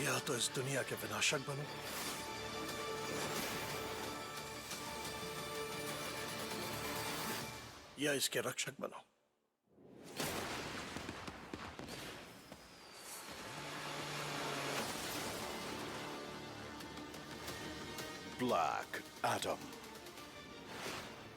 या तो इस दुनिया के विनाशक बनो या इसके रक्षक बनो। Black Adam.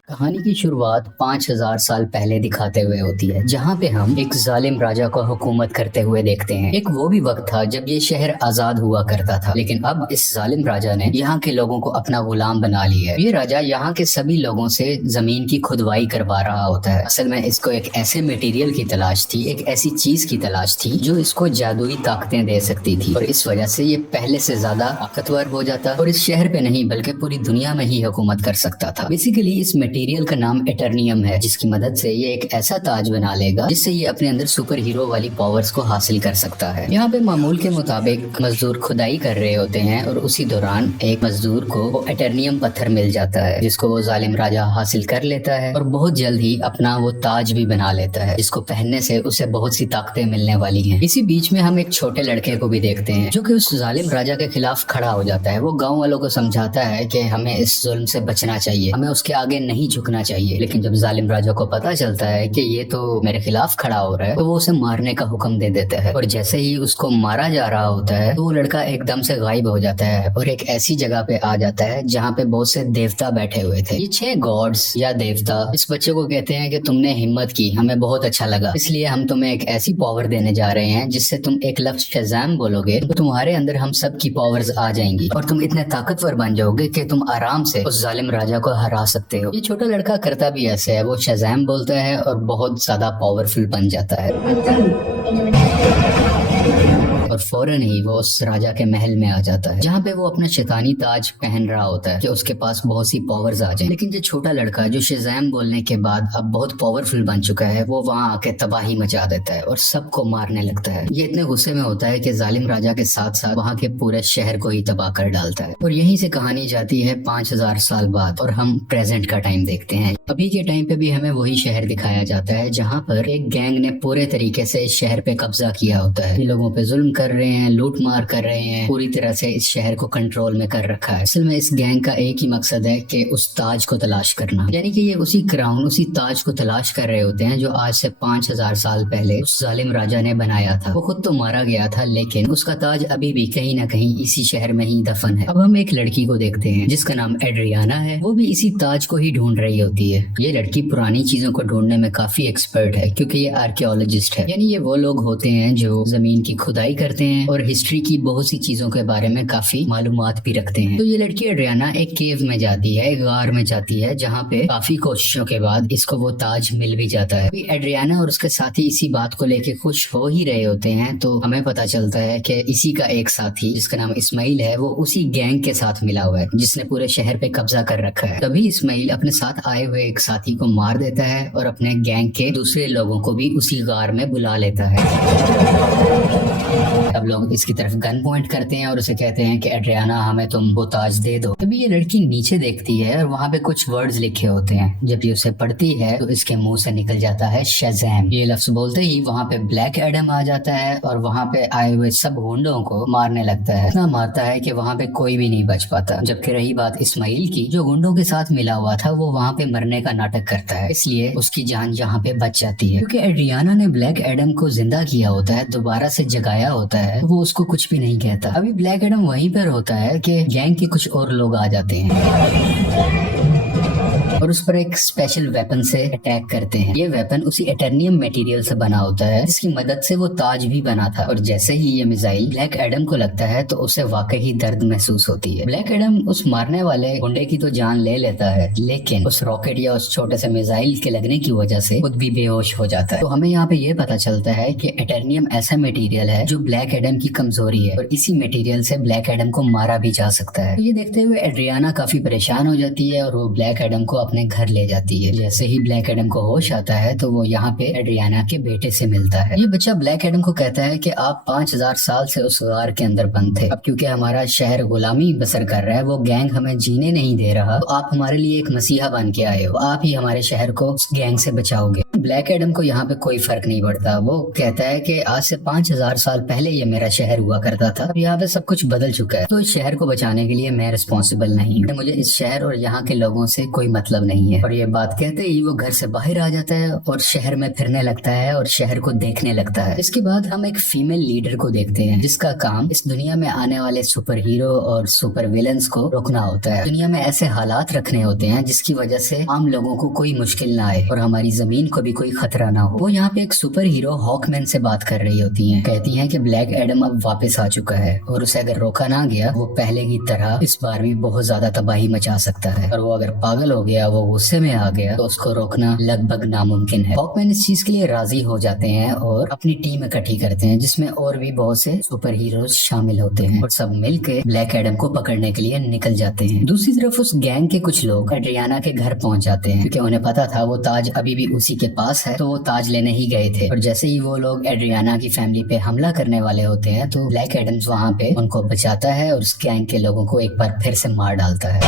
कहानी की शुरुआत 5000 साल पहले दिखाते हुए होती है, जहाँ पे हम एक जालिम राजा को हुकूमत करते हुए देखते हैं। एक वो भी वक्त था जब ये शहर आजाद हुआ करता था, लेकिन अब इस जालिम राजा ने यहाँ के लोगों को अपना गुलाम बना लिया है। ये राजा यहाँ के सभी लोगों से जमीन की खुदवाई करवा रहा होता है। असल में इसको एक ऐसे मटेरियल की तलाश थी, एक ऐसी चीज की तलाश थी जो इसको जादुई ताकतें दे सकती थी, और इस वजह से ये पहले से ज्यादा ताकतवर हो जाता और इस शहर पे नहीं बल्कि पूरी दुनिया में ही हुकूमत कर सकता था। बेसिकली इस मटेरियल का नाम एटर्नियम है, जिसकी मदद से ये एक ऐसा ताज बना लेगा जिससे ये अपने अंदर सुपर हीरो वाली पावर्स को हासिल कर सकता है। यहाँ पे मामूल के मुताबिक मजदूर खुदाई कर रहे होते हैं और उसी दौरान एक मजदूर को वो एटर्नियम पत्थर मिल जाता है, जिसको वो जालिम राजा हासिल कर लेता है और बहुत जल्द ही अपना वो ताज भी बना लेता है, जिसको पहनने से उसे बहुत सी ताकतें मिलने वाली हैं। इसी बीच में हम एक छोटे लड़के को भी देखते हैं जो कि उस जालिम राजा के खिलाफ खड़ा हो जाता है। वो गाँव वालों को समझाता है कि हमें इस जुल्म से बचना चाहिए, हमें उसके आगे नहीं झुकना चाहिए। लेकिन जब जालिम राजा को पता चलता है कि ये तो मेरे खिलाफ खड़ा हो रहा है, तो वो उसे मारने का हुक्म दे देता है। और जैसे ही उसको मारा जा रहा होता है तो वो लड़का एकदम से गायब हो जाता है और एक ऐसी जगह पे आ जाता है जहाँ पे बहुत से देवता बैठे हुए थे। ये 6 गॉड्स या देवता इस बच्चे को कहते हैं कि तुमने हिम्मत की, हमें बहुत अच्छा लगा, इसलिए हम तुम्हें एक ऐसी पावर देने जा रहे हैं जिससे तुम एक लफ्ज शज़ाम बोलोगे तो तुम्हारे अंदर हम सब की पावर्स आ जाएंगी और तुम इतने ताकतवर बन जाओगे कि तुम आराम से उस जालिम राजा को हरा सकते हो। ये छोटा लड़का करता भी ऐसे है, वो शज़ाम बोलता है और बहुत ज्यादा पावरफुल बन जाता है और फौरन ही वो उस राजा के महल में आ जाता है, जहाँ पे वो अपना शैतानी ताज पहन रहा होता है कि उसके पास बहुत सी पावर्स आ जाए। लेकिन जो छोटा लड़का जो शज़ाम बोलने के बाद अब बहुत पावरफुल बन चुका है, वो वहाँ आके तबाही मचा देता है और सबको मारने लगता है। ये इतने गुस्से में होता है कि जालिम राजा के साथ साथ वहाँ के पूरे शहर को ही तबाह कर डालता है। और यहीं से कहानी जाती है 5000 साल बाद और हम प्रेजेंट का टाइम देखते हैं। अभी के टाइम पे भी हमें वही शहर दिखाया जाता है जहाँ पर एक गैंग ने पूरे तरीके से इस शहर पे कब्जा किया होता है। लोगों पे जुल्म कर रहे हैं, लूट मार कर रहे हैं, पूरी तरह से इस शहर को कंट्रोल में कर रखा है। असल में इस गैंग का एक ही मकसद है कि उस ताज को तलाश करना, यानी कि ये उसी क्राउन, उसी ताज को तलाश कर रहे होते हैं जो आज से 5000 साल पहले उस जालिम राजा ने बनाया था। वो खुद तो मारा गया था, लेकिन उसका ताज अभी भी कहीं ना कहीं इसी शहर में ही दफन है। अब हम एक लड़की को देखते हैं जिसका नाम एड्रियाना है। वो भी इसी ताज को ही ढूंढ रही होती है। ये लड़की पुरानी चीजों को ढूंढने में काफी एक्सपर्ट है, क्योंकि ये आर्कियोलॉजिस्ट है, यानी ये वो लोग होते हैं जो जमीन की खुदाई करते हैं और हिस्ट्री की बहुत सी चीजों के बारे में काफी मालूमात भी रखते हैं। तो ये लड़की एड्रियाना एक केव में जाती है, एक गार में जाती है, जहाँ पे काफी कोशिशों के बाद इसको वो ताज मिल भी जाता है। एड्रियाना और उसके साथी इसी बात को लेके खुश हो ही रहे होते हैं, तो हमें पता चलता है कि इसी का एक साथी जिसका नाम इस्माइल है, वो उसी गैंग के साथ मिला हुआ है जिसने पूरे शहर पे कब्जा कर रखा है। तभी इस्माइल अपने साथ आए हुए एक साथी को मार देता है और अपने गैंग के दूसरे लोगों को भी उसी गार में बुला लेता है। अब लोग इसकी तरफ गन पॉइंट करते हैं और उसे कहते हैं कि एड्रियाना हमें तुम वो ताज दे दो। तभी ये लड़की नीचे देखती है और वहाँ पे कुछ वर्ड्स लिखे होते हैं। जब ये उसे पढ़ती है तो इसके मुंह से निकल जाता है शज़ाम। ये लफ्ज बोलते ही वहाँ पे ब्लैक एडम आ जाता है और वहाँ पे आए हुए सब गुंडों को मारने लगता है। इतना मारता है कि वहाँ पे कोई भी नहीं बच पाता। जबकि रही बात इस्माइल की, जो गुंडों के साथ मिला हुआ था, वो वहाँ पे मरने का नाटक करता है, इसलिए उसकी जान यहाँ पे बच जाती है। क्योंकि एड्रियाना ने ब्लैक एडम को जिंदा किया होता है, दोबारा से जगाया होता है, वो उसको कुछ भी नहीं कहता। अभी ब्लैक एडम वहीं पर होता है कि गैंग के कुछ और लोग आ जाते हैं और उस पर एक स्पेशल वेपन से अटैक करते हैं। ये वेपन उसी एटर्नियम मटेरियल से बना होता है जिसकी मदद से वो ताज भी बना था। और जैसे ही ये मिसाइल ब्लैक एडम को लगता है तो उसे वाकई दर्द महसूस होती है। ब्लैक एडम उस मारने वाले गुंडे की तो जान ले लेता है, लेकिन उस रॉकेट या उस छोटे से मिसाइल के लगने की वजह से खुद भी बेहोश हो जाता है। तो हमें यहाँ पे ये पता चलता है कि एटर्नियम ऐसा मटेरियल है जो ब्लैक एडम की कमजोरी है और इसी मटेरियल से ब्लैक एडम को मारा भी जा सकता है। तो ये देखते हुए एड्रियाना काफी परेशान हो जाती है और वो ब्लैक एडम को अपने घर ले जाती है। जैसे ही ब्लैक एडम को होश आता है तो वो यहाँ पे एड्रियाना के बेटे से मिलता है। ये बच्चा ब्लैक एडम को कहता है कि आप 5000 साल से उस गार के अंदर बंद थे, अब क्योंकि हमारा शहर गुलामी बसर कर रहा है, वो गैंग हमें जीने नहीं दे रहा, तो आप हमारे लिए एक मसीहा बन के आए हो, आप ही हमारे शहर को उस गैंग से बचाओगे। ब्लैक एडम को यहाँ पे कोई फर्क नहीं पड़ता। वो कहता है कि आज से 5000 साल पहले ये मेरा शहर हुआ करता था, अब यहाँ पे सब कुछ बदल चुका है, तो इस शहर को बचाने के लिए मैं रिस्पॉन्सिबल नहीं हूँ। मुझे इस शहर और यहाँ के लोगों से कोई मतलब नहीं है। और ये बात कहते ही वो घर से बाहर आ जाता है और शहर में फिरने लगता है और शहर को देखने लगता है। इसके बाद हम एक फीमेल लीडर को देखते हैं जिसका काम इस दुनिया में आने वाले सुपर हीरो और सुपर विलन्स को रोकना होता है। दुनिया में ऐसे हालात रखने होते हैं जिसकी वजह से आम लोगों को कोई मुश्किल ना आए और हमारी जमीन को भी कोई खतरा ना हो। वो यहाँ पे एक सुपर हीरो हॉकमैन से बात कर रही होती हैं। कहती हैं कि ब्लैक एडम अब वापस आ चुका है और उसे अगर रोका ना गया वो पहले की तरह इस बार भी बहुत ज्यादा तबाही मचा सकता है, और वो अगर पागल हो गया, वो गुस्से में आ गया, तो उसको रोकना लगभग नामुमकिन है। हॉकमैन इस चीज के लिए राजी हो जाते हैं और अपनी टीम इकट्ठी करते हैं जिसमें और भी बहुत से सुपर हीरोज शामिल होते हैं और सब मिलकर ब्लैक एडम को पकड़ने के लिए निकल जाते हैं। दूसरी तरफ उस गैंग के कुछ लोग एड्रियाना के घर पहुंच जाते हैं क्योंकि उन्हें पता था वो ताज अभी भी उसी के पास है, तो वो ताज लेने ही गए थे। और जैसे ही वो लोग एड्रियाना की फैमिली पे हमला करने वाले होते हैं तो ब्लैक एडम्स वहाँ पे उनको बचाता है और उस गैंग के लोगों को एक बार फिर से मार डालता है।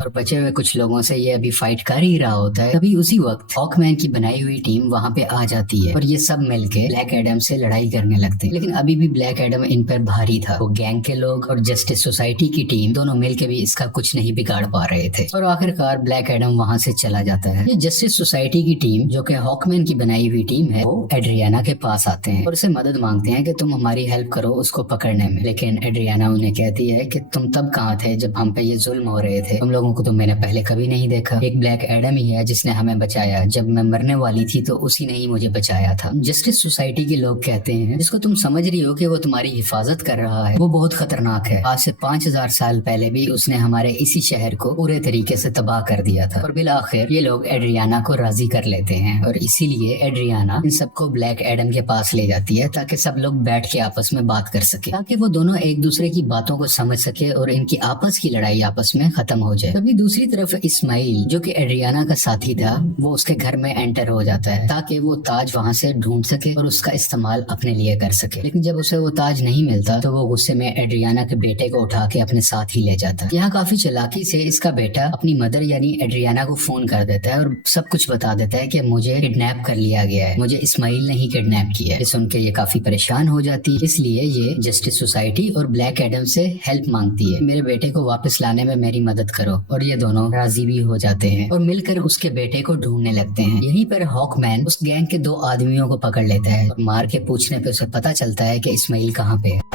और बचे हुए कुछ लोगों से ये अभी फाइट कर ही रहा होता है। तभी उसी वक्त हॉकमैन की बनाई हुई टीम वहाँ पे आ जाती है और ये सब मिलके ब्लैक एडम से लड़ाई करने लगते हैं। लेकिन अभी भी ब्लैक एडम इन पर भारी था। वो गैंग के लोग और जस्टिस सोसाइटी की टीम दोनों मिलके भी इसका कुछ नहीं बिगाड़ पा रहे थे और आखिरकार ब्लैक एडम वहाँ से चला जाता है। ये जस्टिस सोसाइटी की टीम जो कि हॉकमैन की बनाई हुई टीम है, वो एड्रियाना के पास आते हैं और उसे मदद मांगते हैं कि तुम हमारी हेल्प करो उसको पकड़ने में। लेकिन एड्रियाना उन्हें कहती है कि तुम तब कहाँ थे जब हम पे ये जुल्म हो रहे थे, तुम लोगों को तो मैंने पहले कभी नहीं देखा। एक ब्लैक एडम ही है जिसने हमें बचाया, जब मैं मरने वाली थी तो उसी ने ही मुझे बचाया था। जस्टिस सोसाइटी के लोग कहते हैं जिसको तुम समझ रही हो कि वो तुम्हारी हिफाजत कर रहा है वो बहुत खतरनाक है। आज से 5000 साल पहले भी उसने हमारे इसी शहर को पूरे तरीके से तबाह कर दिया था। और बिल आखिर ये लोग एड्रियाना को राजी कर लेते हैं और इसीलिए एड्रियाना इन सबको ब्लैक एडम के पास ले जाती है ताकि सब लोग बैठ के आपस में बात कर सके, ताकि वो दोनों एक दूसरे की बातों को समझ सके और इनकी आपस की लड़ाई आपस में खत्म हो जाए। तभी दूसरी तरफ इस्माइल जो कि एड्रियाना का साथी था वो उसके घर में एंटर हो जाता है ताकि वो ताज वहाँ से ढूंढ सके और उसका इस्तेमाल अपने लिए कर सके। लेकिन जब उसे वो ताज नहीं मिलता तो वो गुस्से में एड्रियाना के बेटे को उठा के अपने साथ ही ले जाता है। यहाँ काफी चालाकी से इसका बेटा अपनी मदर यानी एड्रियाना को फोन कर देता है और सब कुछ बता देता है कि मुझे किडनैप कर लिया गया है, मुझे इस्माइल ने ही किडनैप किया है। सुन के ये काफी परेशान हो जाती है, इसलिए ये जस्टिस सोसाइटी और ब्लैक एडम से हेल्प मांगती है, मेरे बेटे को वापस लाने में मेरी मदद करो। और ये दोनों राजी भी हो जाते हैं और मिलकर उसके बेटे को ढूंढने लगते हैं। यहीं पर हॉकमैन उस गैंग के 2 आदमियों को पकड़ लेता है और मार के पूछने पे उसे पता चलता है कि इस्माइल कहाँ पे है।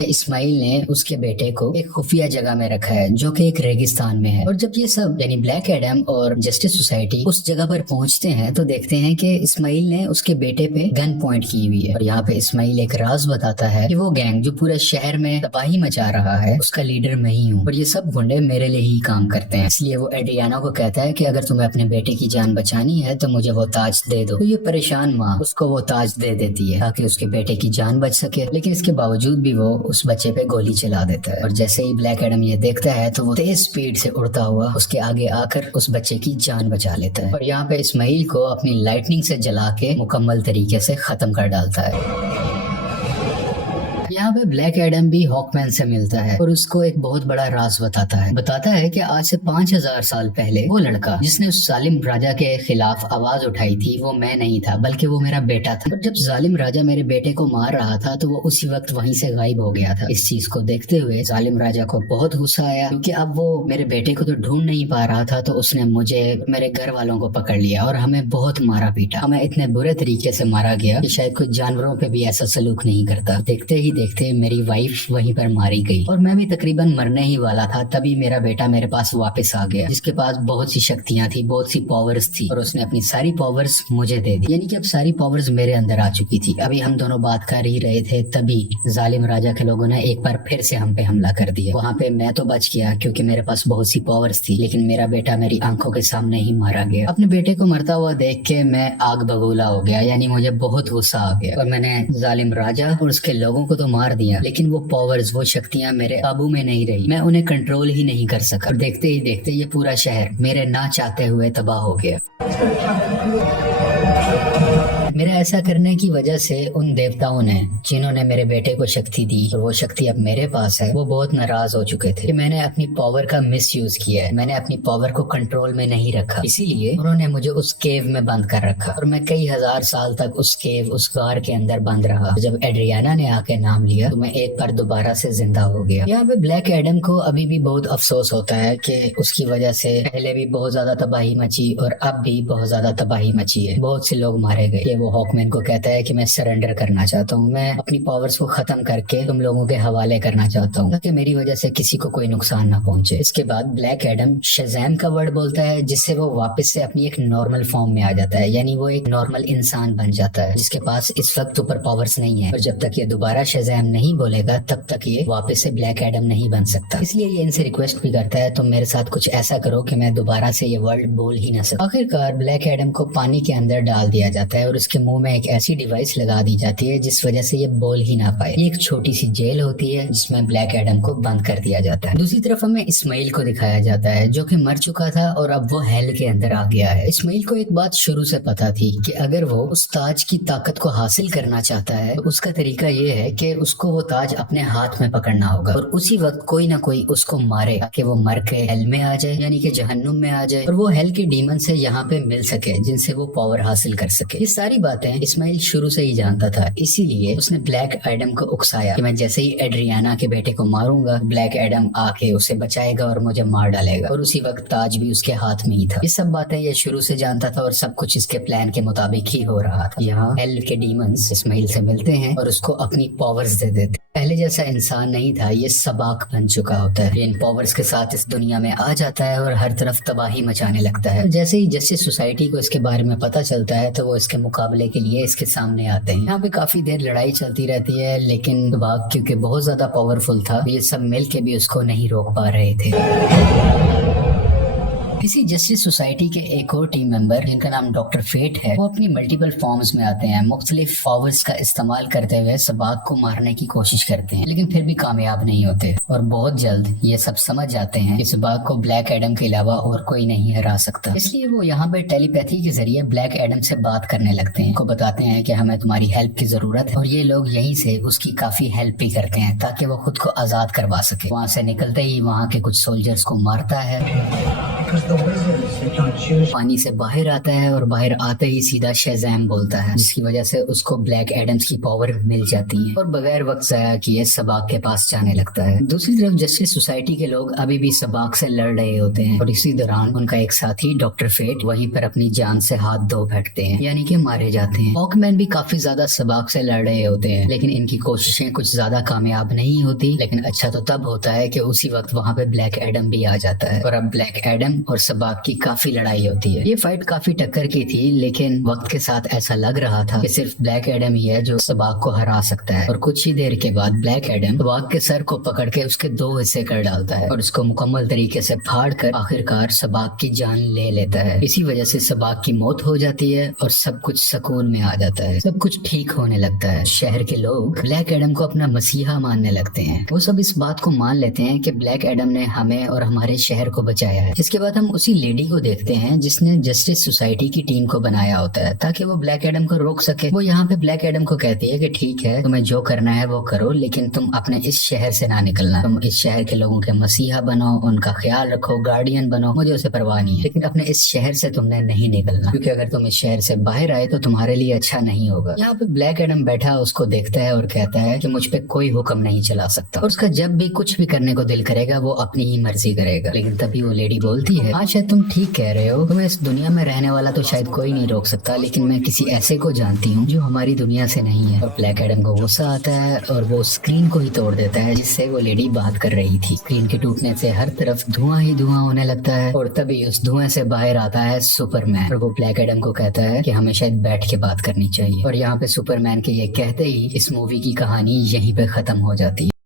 इस्माइल ने उसके बेटे को एक खुफिया जगह में रखा है जो कि एक रेगिस्तान में है। और जब ये सब यानी ब्लैक एडम और जस्टिस सोसाइटी उस जगह पर पहुंचते हैं तो देखते हैं कि इस्माइल ने उसके बेटे पे गन पॉइंट की हुई है। और यहाँ पे इस्माइल एक राज बताता है कि वो गैंग जो पूरे शहर में तबाही मचा रहा है उसका लीडर मैं ही हूँ और ये सब गुंडे मेरे लिए ही काम करते हैं। इसलिए वो एड्रियाना को कहता है कि अगर तुम्हें अपने बेटे की जान बचानी है तो मुझे वो ताज दे दो। तो ये परेशान माँ उसको वो ताज दे देती है ताकि उसके बेटे की जान बच सके, लेकिन इसके बावजूद भी वो उस बच्चे पे गोली चला देता है। और जैसे ही ब्लैक एडम ये देखता है तो वो तेज स्पीड से उड़ता हुआ उसके आगे आकर उस बच्चे की जान बचा लेता है और यहाँ पे इस्माइल को अपनी लाइटनिंग से जला के मुकम्मल तरीके से खत्म कर डालता है। यहाँ पे ब्लैक एडम भी हॉकमैन से मिलता है और उसको एक बहुत बड़ा राज बताता है कि आज से 5000 साल पहले वो लड़का जिसने उस जालिम राजा के खिलाफ आवाज उठाई थी वो मैं नहीं था बल्कि वो मेरा बेटा था। और जब जालिम राजा मेरे बेटे को मार रहा था तो वो उसी वक्त वहीं से गायब हो गया था। इस चीज को देखते हुए जालिम राजा को बहुत गुस्सा आया क्योंकि अब वो मेरे बेटे को तो ढूंढ नहीं पा रहा था, तो उसने मुझे मेरे घर वालों को पकड़ लिया और हमें बहुत मारा पीटा। हमें इतने बुरे तरीके से मारा गया कि शायद कोई जानवरों पे भी ऐसा सलूक नहीं करता। देखते ही देखते मेरी वाइफ वहीं पर मारी गई और मैं भी तकरीबन मरने ही वाला था। तभी मेरा बेटा मेरे पास वापस आ गया जिसके पास बहुत सी शक्तियां थी, बहुत सी पावर्स थी और उसने अपनी सारी पावर्स मुझे दे दी, यानी कि अब सारी पावर्स मेरे अंदर आ चुकी थी। अभी हम दोनों बात कर ही रहे थे तभी जालिम राजा के लोगों ने एक बार फिर से हम पे हमला कर दिया। वहाँ पे मैं तो बच गया क्योंकि मेरे पास बहुत सी पावर्स थी, लेकिन मेरा बेटा मेरी आंखों के सामने ही मारा गया। अपने बेटे को मरता हुआ देख के मैं आग बबूला हो गया, यानी मुझे बहुत गुस्सा आ गया और मैंने जालिम राजा और उसके लोगों को तो मार दिया लेकिन वो पावर्स, वो शक्तियां मेरे काबू में नहीं रही, मैं उन्हें कंट्रोल ही नहीं कर सका। और देखते ही देखते ये पूरा शहर मेरे ना चाहते हुए तबाह हो गया। मेरा ऐसा करने की वजह से उन देवताओं ने, जिन्होंने मेरे बेटे को शक्ति दी और वो शक्ति अब मेरे पास है, वो बहुत नाराज हो चुके थे कि मैंने अपनी पावर का मिसयूज किया है, मैंने अपनी पावर को कंट्रोल में नहीं रखा। इसीलिए उन्होंने मुझे उस केव में बंद कर रखा और मैं कई हजार साल तक उस केव, उस गार के अंदर बंद रहा। जब एड्रियाना ने आके नाम लिया तो मैं एक बार दोबारा से जिंदा हो गया। यहाँ पे ब्लैक एडम को अभी भी बहुत अफसोस होता है कि उसकी वजह से पहले भी बहुत ज्यादा तबाही मची और अब भी बहुत ज्यादा तबाही मची है, बहुत से लोग मारे गए। वो हॉकमैन को कहता है कि मैं सरेंडर करना चाहता हूँ, मैं अपनी पावर्स को खत्म करके तुम लोगों के हवाले करना चाहता हूँ ताकि मेरी वजह से किसी को कोई नुकसान ना पहुंचे। इसके बाद ब्लैक एडम शज़ैम का वर्ड बोलता है, जिससे वो वापस से अपनी एक नॉर्मल फॉर्म में आ जाता है, यानी वो एक नॉर्मल इंसान बन जाता है जिसके पास इस वक्त सुपर पावर्स नहीं है। और जब तक ये दोबारा शज़ैम नहीं बोलेगा तब तक ये वापस से ब्लैक एडम नहीं बन सकता। इसलिए ये इनसे रिक्वेस्ट भी करता है, तुम मेरे साथ कुछ ऐसा करो कि मैं दोबारा से ये वर्ड बोल ही ना सकूं। आखिरकार ब्लैक एडम को पानी के अंदर डाल दिया जाता है और उसके मुंह में एक ऐसी डिवाइस लगा दी जाती है जिस वजह से ये बोल ही ना पाए। ये एक छोटी सी जेल होती है जिसमें ब्लैक एडम को बंद कर दिया जाता है। दूसरी तरफ हमें इस्माइल को दिखाया जाता है जो कि मर चुका था और अब वो हेल के अंदर आ गया है। इस्माइल को एक बात शुरू से पता थी कि अगर वो उस ताज की ताकत को हासिल करना चाहता है तो उसका तरीका ये है कि उसको वो ताज अपने हाथ में पकड़ना होगा और उसी वक्त कोई ना कोई उसको मारे ताकि वो मर के हेल में आ जाए, यानी कि जहन्नुम में आ जाए और वो हेल के डीमन से यहाँ पे मिल सके जिनसे वो पावर हासिल कर सके। ये सारी बातें इस्माइल शुरू से ही जानता था, इसीलिए उसने ब्लैक एडम को उकसाया कि मैं जैसे ही एड्रियाना के बेटे को मारूंगा ब्लैक एडम आके उसे बचाएगा और मुझे मार डालेगा और उसी वक्त ताज भी उसके हाथ में ही था। ये सब बातें ये शुरू से जानता था और सब कुछ इसके प्लान के मुताबिक ही हो रहा था। यहाँ हेल के डीमंस इस्माइल से मिलते हैं और उसको अपनी पावर्स दे देते। पहले जैसा इंसान नहीं था, ये सबाक बन चुका होता है। इन पावर्स के साथ इस दुनिया में आ जाता है और हर तरफ तबाही मचाने लगता है। जैसे ही जस्टिस सोसाइटी को इसके बारे में पता चलता है तो वो इसके मुकाबले के लिए इसके सामने आते हैं। यहाँ पे काफी देर लड़ाई चलती रहती है लेकिन सबाक क्योंकि बहुत ज्यादा पावरफुल था, ये सब मिल के भी उसको नहीं रोक पा रहे थे। इसी जस्टिस सोसाइटी के एक और टीम मेंबर जिनका नाम डॉक्टर फेट है, वो अपनी मल्टीपल फॉर्म्स में आते हैं, मुख्तलिफ पावर्स का इस्तेमाल करते हुए सबाक को मारने की कोशिश करते हैं लेकिन फिर भी कामयाब नहीं होते और बहुत जल्द ये सब समझ जाते हैं कि सबाक को ब्लैक एडम के अलावा और कोई नहीं हरा सकता। इसलिए वो यहाँ पे टेलीपैथी के जरिए ब्लैक एडम से बात करने लगते हैं, को बताते हैं कि हमें तुम्हारी हेल्प की जरूरत है और ये लोग यहीं से उसकी काफी हेल्प भी करते हैं ताकि वो खुद को आजाद करवा सके। वहाँ से निकलते ही वहाँ के कुछ सोल्जर्स को मारता है, पानी से बाहर आता है और बाहर आते ही सीधा शज़ैम बोलता है जिसकी वजह से उसको ब्लैक एडम्स की पावर मिल जाती है और बगैर वक्त जाया किए सबाक के पास जाने लगता है। दूसरी तरफ जस्टिस सोसाइटी के लोग अभी भी सबाक से लड़ रहे होते हैं और इसी दौरान उनका एक साथी डॉक्टर फेट वहीं पर अपनी जान से हाथ धो बैठते हैं, यानी कि मारे जाते हैं। हॉकमैन भी काफी ज्यादा सबाक से लड़ रहे होते हैं लेकिन इनकी कोशिशें कुछ ज्यादा कामयाब नहीं होती। लेकिन अच्छा तो तब होता है कि उसी वक्त वहाँ पे ब्लैक एडम भी आ जाता है और अब ब्लैक एडम और सबाक की काफी लड़ाई होती है। ये फाइट काफी टक्कर की थी लेकिन वक्त के साथ ऐसा लग रहा था कि सिर्फ ब्लैक एडम ही है जो सबाक को हरा सकता है और कुछ ही देर के बाद ब्लैक एडम सबाक के सर को पकड़ के उसके दो हिस्से कर डालता है और उसको मुकम्मल तरीके से फाड़ कर आखिरकार सबाक की जान ले लेता है। इसी वजह से सबाक की मौत हो जाती है और सब कुछ सुकून में आ जाता है, सब कुछ ठीक होने लगता है। शहर के लोग ब्लैक एडम को अपना मसीहा मानने लगते हैं। वो सब इस बात को मान लेते हैं कि ब्लैक एडम ने हमें और हमारे शहर को बचाया है। इसके बाद हम उसी लेडी को देखते हैं जिसने जस्टिस सोसाइटी की टीम को बनाया होता है ताकि वो ब्लैक एडम को रोक सके। वो यहाँ पे ब्लैक एडम को कहती है कि ठीक है, तुम्हें जो करना है वो करो लेकिन तुम अपने इस शहर से ना निकलना। तुम इस शहर के लोगों के मसीहा बनो, उनका ख्याल रखो, गार्डियन बनो, मुझे उसे परवाह नहीं है, लेकिन अपने इस शहर से तुमने नहीं निकलना क्योंकि अगर तुम इस शहर से बाहर आए तो तुम्हारे लिए अच्छा नहीं होगा। यहाँ पे ब्लैक एडम बैठा उसको देखता है और कहता है कि मुझ पे कोई हुक्म नहीं चला सकता और उसका जब भी कुछ भी करने को दिल करेगा वो अपनी ही मर्जी करेगा। लेकिन तभी वो लेडी बोलती है, हाँ शायद तुम ठीक कह रहे हो, तुम्हें इस दुनिया में रहने वाला तो शायद कोई नहीं रोक सकता लेकिन मैं किसी ऐसे को जानती हूँ जो हमारी दुनिया से नहीं है। और ब्लैक एडम को गुस्सा आता है और वो स्क्रीन को ही तोड़ देता है जिससे वो लेडी बात कर रही थी। स्क्रीन के टूटने से हर तरफ धुआं ही धुआं होने लगता है और तभी उस धुएं से बाहर आता है सुपरमैन और वो ब्लैक एडम को कहता है कि हमें शायद बैठ के बात करनी चाहिए। और यहाँ पे सुपरमैन के ये कहते ही इस मूवी की कहानी यहीं पे खत्म हो जाती है।